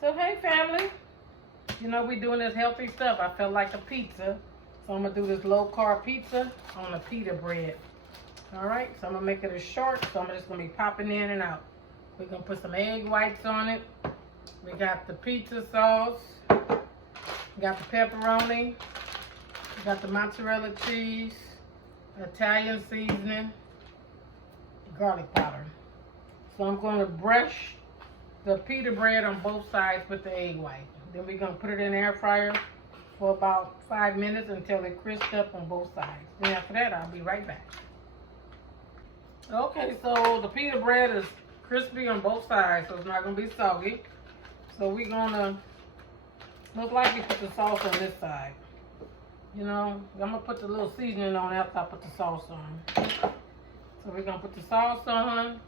So hey family, you know we doing this healthy stuff. I felt like a pizza, so I'm gonna do this low carb pizza on a pita bread. All right, so I'm gonna make it a short, so I'm just gonna be popping in and out. We're gonna put some egg whites on it. We got the pizza sauce, we got the pepperoni, we got the mozzarella cheese, Italian seasoning, garlic powder. So I'm gonna brush the pita bread on both sides with the egg white. Then we're gonna put it in the air fryer for about 5 minutes until it crisps up on both sides. Then after that, I'll be right back. Okay, so the pita bread is crispy on both sides, so it's not gonna be soggy. So we're gonna most likely put the sauce on this side. You know, I'm gonna put the little seasoning on after I put the sauce on. So we're gonna put the sauce on.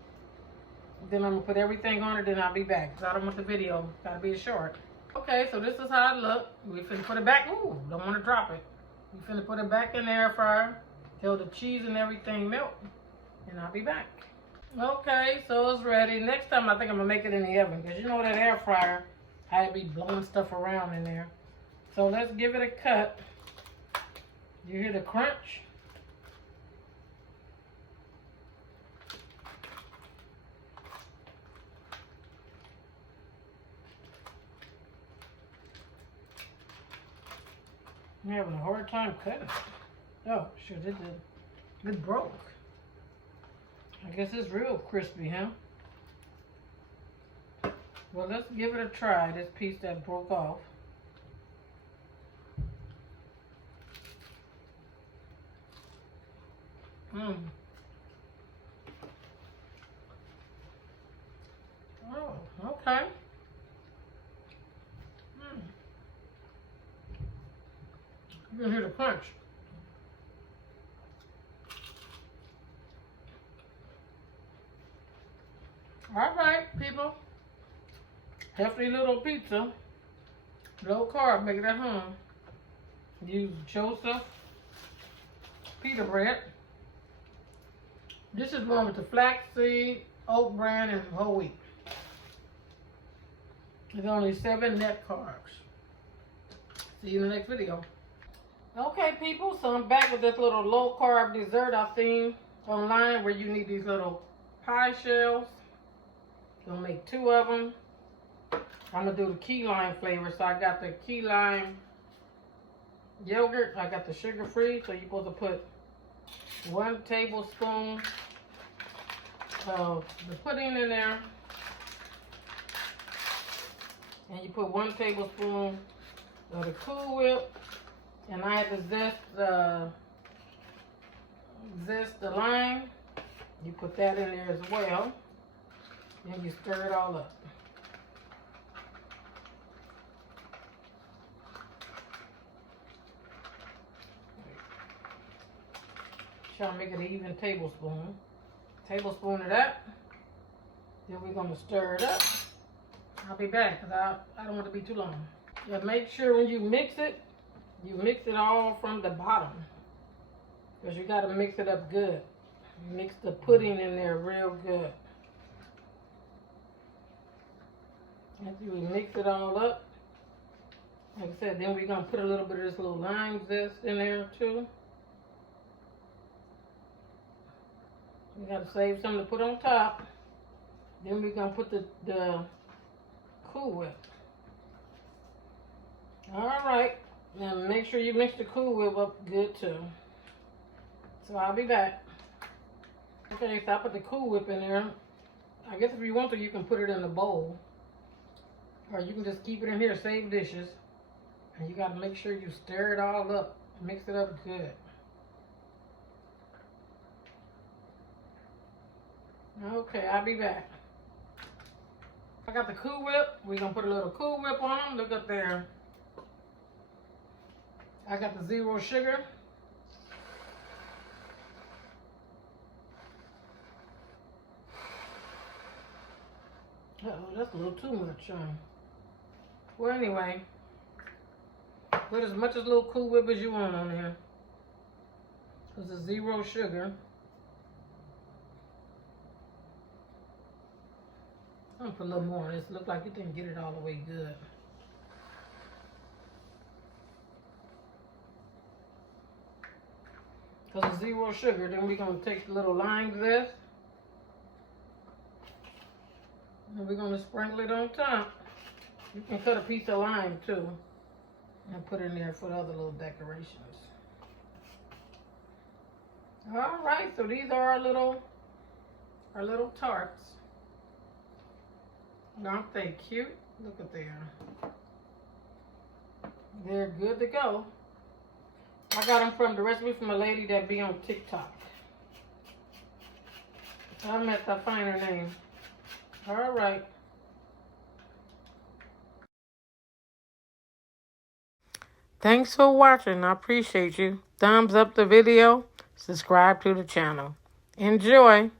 Then I'm gonna put everything on it, then I'll be back. Cause I don't want the video, gotta be short. Okay, so this is how it look. We finna put it back. Ooh, don't wanna drop it. We finna put it back in the air fryer till the cheese and everything melt. And I'll be back. Okay, so it's ready. Next time I think I'm gonna make it in the oven. Cause you know that air fryer, I be blowing stuff around in there. So let's give it a cut. You hear the crunch? I'm having a hard time cutting. Oh, sure, it broke. I guess it's real crispy, huh? Well, let's give it a try, this piece that broke off. Oh, okay. You can hear the crunch. All right, people. Healthy little pizza. Low carb, make it at home. Use Joseph pita bread. This is one with the flaxseed, oat bran, and whole wheat. It's only 7 net carbs. See you in the next video. Okay, people, so I'm back with this little low carb dessert I've seen online where you need these little pie shells. Gonna make 2 of them. I'm gonna do the key lime flavor. So I got the key lime yogurt. I got the sugar free. So you're supposed to put 1 tablespoon of the pudding in there. And you put 1 tablespoon of the Cool Whip. And I had to zest the lime. You put that in there as well. Then you stir it all up. Try to make it an even tablespoon. Tablespoon of that. Then we're gonna stir it up. I'll be back because I don't want it to be too long. Yeah, make sure when you mix it all from the bottom. Because you gotta mix it up good. Mix the pudding in there real good. After we mix it all up, like I said, then we're gonna put a little bit of this little lime zest in there too. We gotta save some to put on top. Then we're gonna put the Cool Whip. All right, now make sure you mix the Cool Whip up good too. So I'll be back. Okay, so I put the Cool Whip in there. I guess if you want to, you can put it in a bowl. Or you can just keep it in here, save dishes. And you gotta make sure you stir it all up. Mix it up good. Okay, I'll be back. I got the Cool Whip. We're gonna put a little Cool Whip on them. Look up there. I got the 0 sugar. Uh-oh, that's a little too much. Well, anyway, put as much as little Cool Whip as you want on there. Because it's 0 sugar. I'm gonna put a little more on this. Look like it didn't get it all the way good. Because it's 0 sugar. Then we're gonna take the little lime zest. And we're gonna sprinkle it on top. You can cut a piece of lime too and put it in there for the other little decorations. All right, so these are our little tarts. Aren't they cute? Look at them. They're good to go. I got them from the recipe from a lady that be on TikTok. I met to find her name. All right. Thanks for watching. I appreciate you. Thumbs up the video. Subscribe to the channel. Enjoy.